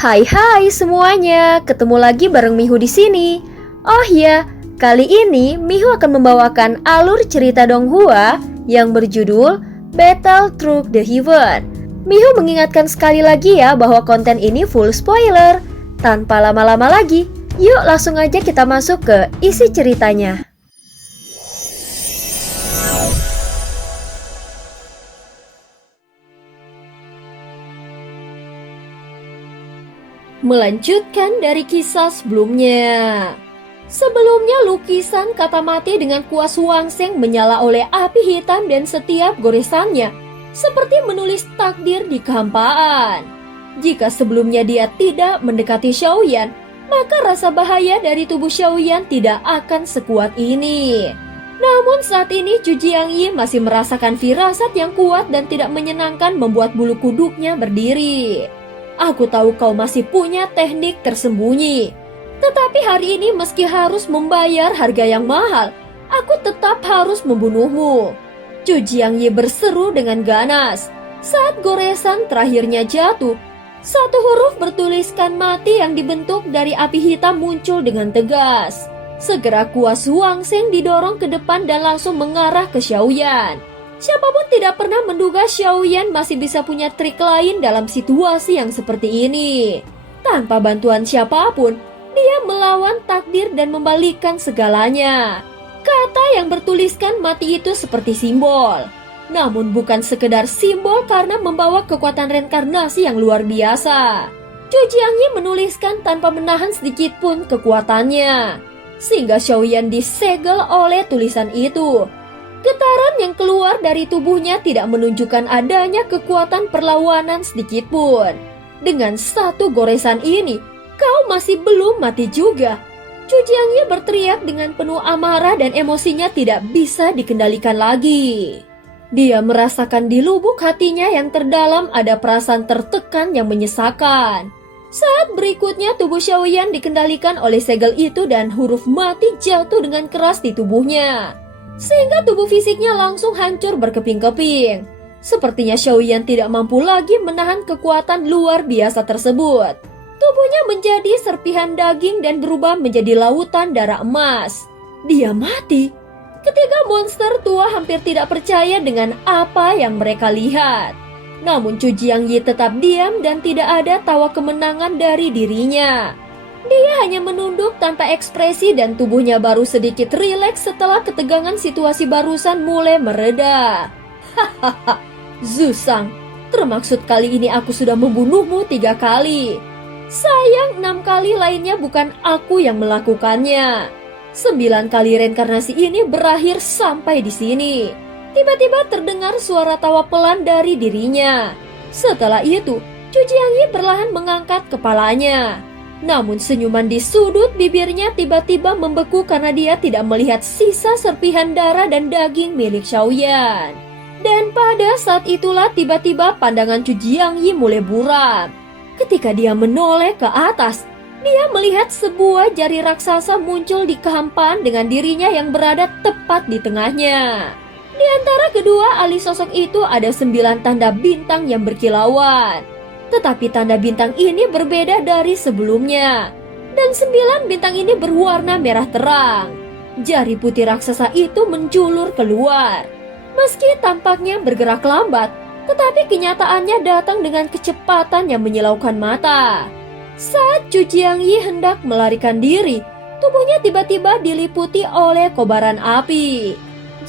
Hai semuanya, ketemu lagi bareng Mihu di sini. Oh ya, kali ini Mihu akan membawakan alur cerita Donghua yang berjudul Battle Through the Heaven. Mihu mengingatkan sekali lagi ya bahwa konten ini full spoiler. Tanpa lama-lama lagi, yuk langsung aja kita masuk ke isi ceritanya. Melanjutkan dari kisah sebelumnya. Sebelumnya lukisan kata mati dengan kuas Wangseng menyala oleh api hitam dan setiap goresannya seperti menulis takdir di kehampaan. Jika sebelumnya dia tidak mendekati Xiaoyan, maka rasa bahaya dari tubuh Xiaoyan tidak akan sekuat ini. Namun saat ini Zhu Jiangyi masih merasakan firasat yang kuat dan tidak menyenangkan membuat bulu kuduknya berdiri. Aku tahu kau masih punya teknik tersembunyi. Tetapi hari ini meski harus membayar harga yang mahal, aku tetap harus membunuhmu. Zhu Jiangyi berseru dengan ganas. Saat goresan terakhirnya jatuh, satu huruf bertuliskan mati yang dibentuk dari api hitam muncul dengan tegas. Segera kuas Wangseng didorong ke depan dan langsung mengarah ke Xiaoyan. Siapapun tidak pernah menduga Xiaoyan masih bisa punya trik lain dalam situasi yang seperti ini. Tanpa bantuan siapapun, dia melawan takdir dan membalikkan segalanya. Kata yang bertuliskan mati itu seperti simbol. Namun bukan sekedar simbol karena membawa kekuatan reinkarnasi yang luar biasa. Zhu Jiangyi menuliskan tanpa menahan sedikit pun kekuatannya. Sehingga Xiaoyan disegel oleh tulisan itu. Getaran yang keluar dari tubuhnya tidak menunjukkan adanya kekuatan perlawanan sedikit pun. Dengan satu goresan ini, kau masih belum mati juga. Zhu Jiangyi berteriak dengan penuh amarah dan emosinya tidak bisa dikendalikan lagi. Dia merasakan di lubuk hatinya yang terdalam ada perasaan tertekan yang menyesakan. Saat berikutnya tubuh Xiaoyan dikendalikan oleh segel itu dan huruf mati jatuh dengan keras di tubuhnya. Sehingga tubuh fisiknya langsung hancur berkeping-keping. Sepertinya Xiaoyan tidak mampu lagi menahan kekuatan luar biasa tersebut. Tubuhnya menjadi serpihan daging dan berubah menjadi lautan darah emas. Dia mati. Ketiga monster tua hampir tidak percaya dengan apa yang mereka lihat. Namun Zhu Jiangyi tetap diam dan tidak ada tawa kemenangan dari dirinya. Dia hanya menunduk tanpa ekspresi dan tubuhnya baru sedikit rileks setelah ketegangan situasi barusan mulai mereda. Hahaha, Zhu-sang, termaksud kali ini aku sudah membunuhmu 3 kali. Sayang 6 kali lainnya bukan aku yang melakukannya. 9 kali reinkarnasi ini berakhir sampai di sini. Tiba-tiba terdengar suara tawa pelan dari dirinya. Setelah itu, Zhu Jiangyi perlahan mengangkat kepalanya. Namun senyuman di sudut bibirnya tiba-tiba membeku karena dia tidak melihat sisa serpihan darah dan daging milik Xiaoyan. Dan pada saat itulah tiba-tiba pandangan Zhu Jiangyi mulai buram. Ketika dia menoleh ke atas, dia melihat sebuah jari raksasa muncul di kehampaan dengan dirinya yang berada tepat di tengahnya. Di antara kedua alis sosok itu ada 9 tanda bintang yang berkilauan. Tetapi tanda bintang ini berbeda dari sebelumnya. Dan 9 bintang ini berwarna merah terang. Jari putih raksasa itu menjulur keluar. Meski tampaknya bergerak lambat, tetapi kenyataannya datang dengan kecepatan yang menyilaukan mata. Saat Zhu Jiangyi hendak melarikan diri, tubuhnya tiba-tiba diliputi oleh kobaran api.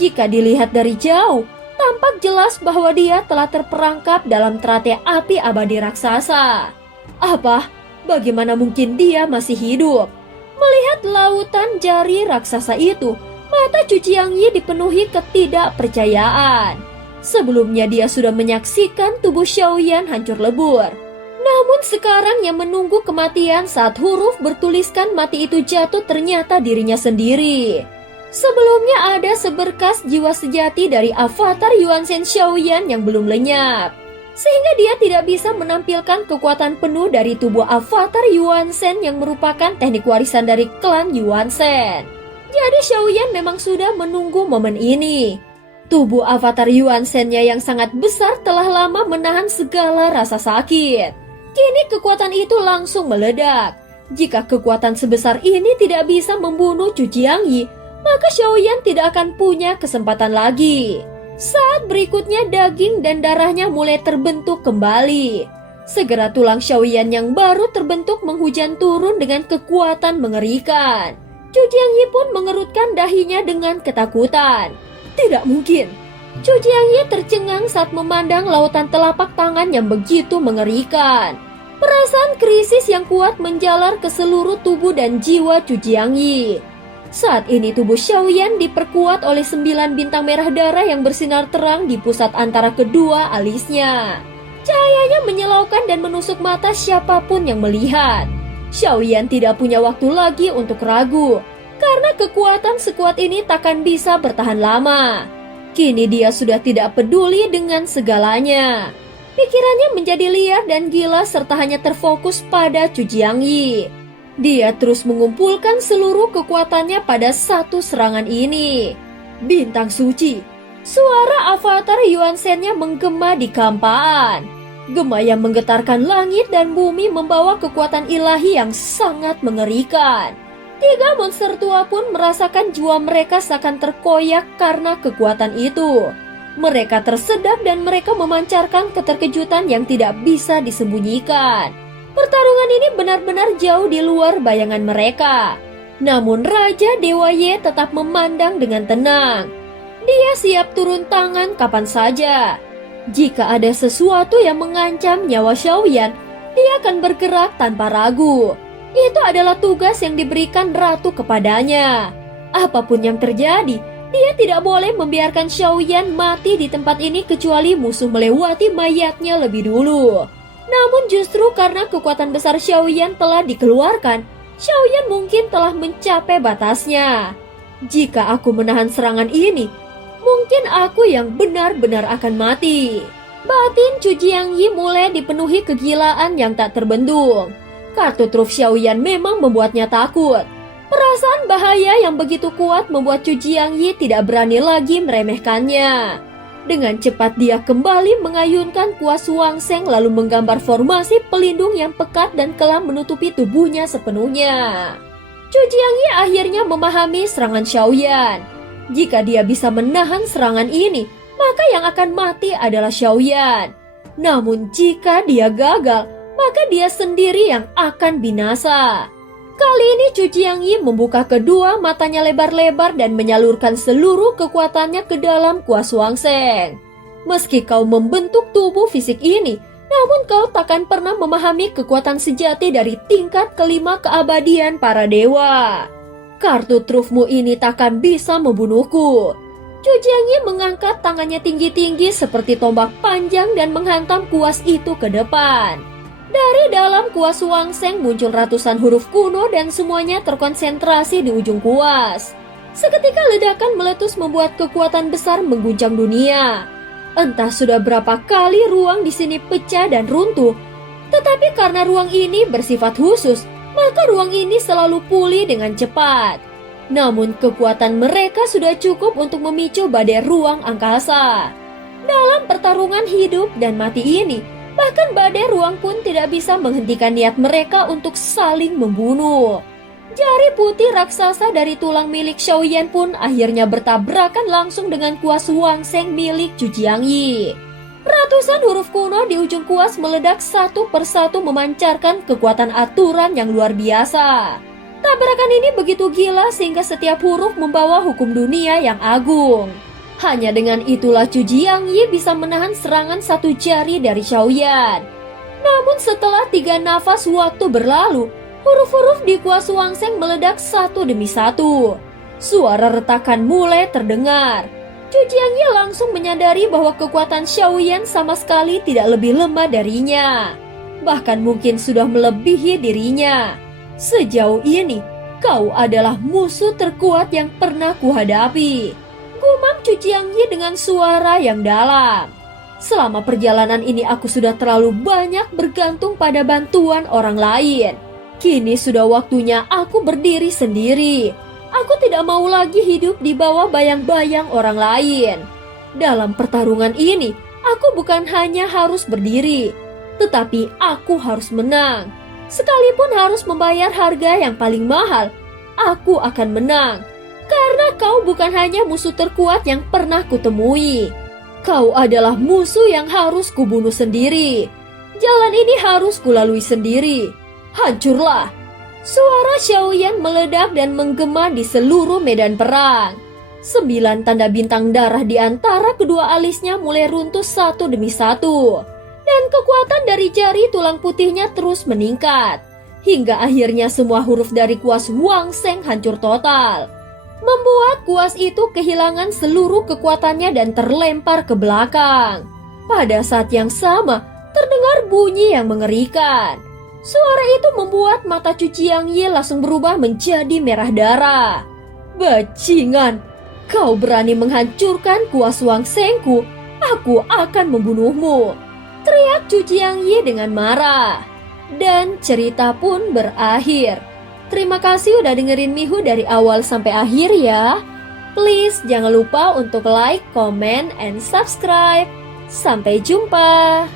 Jika dilihat dari jauh, tampak jelas bahwa dia telah terperangkap dalam teratai api abadi raksasa. Apa? Bagaimana mungkin dia masih hidup? Melihat lautan jari raksasa itu, mata Zhu Jiangyi dipenuhi ketidakpercayaan. Sebelumnya dia sudah menyaksikan tubuh Xiaoyan hancur lebur. Namun sekarang yang menunggu kematian saat huruf bertuliskan mati itu jatuh ternyata dirinya sendiri. Sebelumnya ada seberkas jiwa sejati dari avatar Yuan Shen Xiaoyan yang belum lenyap. Sehingga dia tidak bisa menampilkan kekuatan penuh dari tubuh avatar Yuan Shen yang merupakan teknik warisan dari klan Yuan Shen. Jadi Xiaoyan memang sudah menunggu momen ini. Tubuh avatar Yuan Shen-nya yang sangat besar telah lama menahan segala rasa sakit. Kini kekuatan itu langsung meledak. Jika kekuatan sebesar ini tidak bisa membunuh Chu Jiangyi, maka Xiaoyan tidak akan punya kesempatan lagi. Saat berikutnya daging dan darahnya mulai terbentuk kembali. Segera tulang Xiaoyan yang baru terbentuk menghujan turun dengan kekuatan mengerikan. Chu Jiangyi pun mengerutkan dahinya dengan ketakutan. Tidak mungkin. Chu Jiangyi tercengang saat memandang lautan telapak tangan yang begitu mengerikan. Perasaan krisis yang kuat menjalar ke seluruh tubuh dan jiwa Chu Jiangyi. Saat ini tubuh Xiaoyan diperkuat oleh 9 bintang merah darah yang bersinar terang di pusat antara kedua alisnya. Cahayanya menyilaukan dan menusuk mata siapapun yang melihat. Xiaoyan tidak punya waktu lagi untuk ragu, karena kekuatan sekuat ini takkan bisa bertahan lama. Kini dia sudah tidak peduli dengan segalanya. Pikirannya menjadi liar dan gila serta hanya terfokus pada Chu Jiangyi. Dia terus mengumpulkan seluruh kekuatannya pada satu serangan ini. Bintang suci. Suara avatar Yuan Shen-nya menggema di kampaan. Gema yang menggetarkan langit dan bumi membawa kekuatan ilahi yang sangat mengerikan. 3 monster tua pun merasakan jiwa mereka seakan terkoyak karena kekuatan itu. Mereka tersedak dan mereka memancarkan keterkejutan yang tidak bisa disembunyikan. Pertarungan ini benar-benar jauh di luar bayangan mereka. Namun Raja Dewa Ye tetap memandang dengan tenang. Dia siap turun tangan kapan saja. Jika ada sesuatu yang mengancam nyawa Xiaoyan, dia akan bergerak tanpa ragu. Itu adalah tugas yang diberikan ratu kepadanya. Apapun yang terjadi, dia tidak boleh membiarkan Xiaoyan mati di tempat ini kecuali musuh melewati mayatnya lebih dulu. Namun justru karena kekuatan besar Xiaoyan telah dikeluarkan, Xiaoyan mungkin telah mencapai batasnya. Jika aku menahan serangan ini, mungkin aku yang benar-benar akan mati. Batin Chu Jiangyi mulai dipenuhi kegilaan yang tak terbendung. Kartu truf Xiaoyan memang membuatnya takut. Perasaan bahaya yang begitu kuat membuat Chu Jiangyi tidak berani lagi meremehkannya. Dengan cepat dia kembali mengayunkan kuas Wangseng lalu menggambar formasi pelindung yang pekat dan kelam menutupi tubuhnya sepenuhnya. Chu Jiangyi akhirnya memahami serangan Xiaoyan. Jika dia bisa menahan serangan ini, maka yang akan mati adalah Xiaoyan. Namun jika dia gagal, maka dia sendiri yang akan binasa. Kali ini Chu Jiangyi membuka kedua matanya lebar-lebar dan menyalurkan seluruh kekuatannya ke dalam kuas Wangseng. Meski kau membentuk tubuh fisik ini, namun kau takkan pernah memahami kekuatan sejati dari tingkat kelima keabadian para dewa. Kartu trufmu ini takkan bisa membunuhku. Chu Jiangyi mengangkat tangannya tinggi-tinggi seperti tombak panjang dan menghantam kuas itu ke depan. Dari dalam kuas Wangseng muncul ratusan huruf kuno dan semuanya terkonsentrasi di ujung kuas. Seketika ledakan meletus membuat kekuatan besar mengguncang dunia. Entah sudah berapa kali ruang di sini pecah dan runtuh, tetapi karena ruang ini bersifat khusus, maka ruang ini selalu pulih dengan cepat. Namun kekuatan mereka sudah cukup untuk memicu badai ruang angkasa. Dalam pertarungan hidup dan mati ini, bahkan badai ruang pun tidak bisa menghentikan niat mereka untuk saling membunuh. Jari putih raksasa dari tulang milik Xiaoyan pun akhirnya bertabrakan langsung dengan kuas Wangseng milik Chu Jiangyi. Ratusan huruf kuno di ujung kuas meledak satu persatu memancarkan kekuatan aturan yang luar biasa. Tabrakan ini begitu gila sehingga setiap huruf membawa hukum dunia yang agung. Hanya dengan itulah Chu Jiangyi bisa menahan serangan satu jari dari Xiaoyan. Namun setelah 3 nafas waktu berlalu, huruf-huruf di kuas Wangseng meledak satu demi satu. Suara retakan mulai terdengar. Chu Jiangyi langsung menyadari bahwa kekuatan Xiaoyan sama sekali tidak lebih lemah darinya. Bahkan mungkin sudah melebihi dirinya. Sejauh ini, kau adalah musuh terkuat yang pernah kuhadapi. Gumam Chu Jiangyi dengan suara yang dalam. Selama perjalanan ini aku sudah terlalu banyak bergantung pada bantuan orang lain. Kini sudah waktunya aku berdiri sendiri. Aku tidak mau lagi hidup di bawah bayang-bayang orang lain. Dalam pertarungan ini, aku bukan hanya harus berdiri. Tetapi aku harus menang. Sekalipun harus membayar harga yang paling mahal, aku akan menang. Karena kau bukan hanya musuh terkuat yang pernah kutemui. Kau adalah musuh yang harus kubunuh sendiri. Jalan ini harus kulalui sendiri. Hancurlah. Suara Xiaoyan meledak dan menggema di seluruh medan perang. 9 tanda bintang darah di antara kedua alisnya mulai runtuh satu demi satu. Dan kekuatan dari jari tulang putihnya terus meningkat. Hingga akhirnya semua huruf dari kuas Wang Sheng hancur total. Membuat kuas itu kehilangan seluruh kekuatannya dan terlempar ke belakang. Pada saat yang sama, terdengar bunyi yang mengerikan. Suara itu membuat mata Cuci Yang Ye langsung berubah menjadi merah darah. Bajingan, kau berani menghancurkan kuas Wang Shengku, aku akan membunuhmu. Teriak Cuci Yang Ye dengan marah. Dan cerita pun berakhir. Terima kasih udah dengerin Mihu dari awal sampai akhir ya. Please jangan lupa untuk like, comment, and subscribe. Sampai jumpa.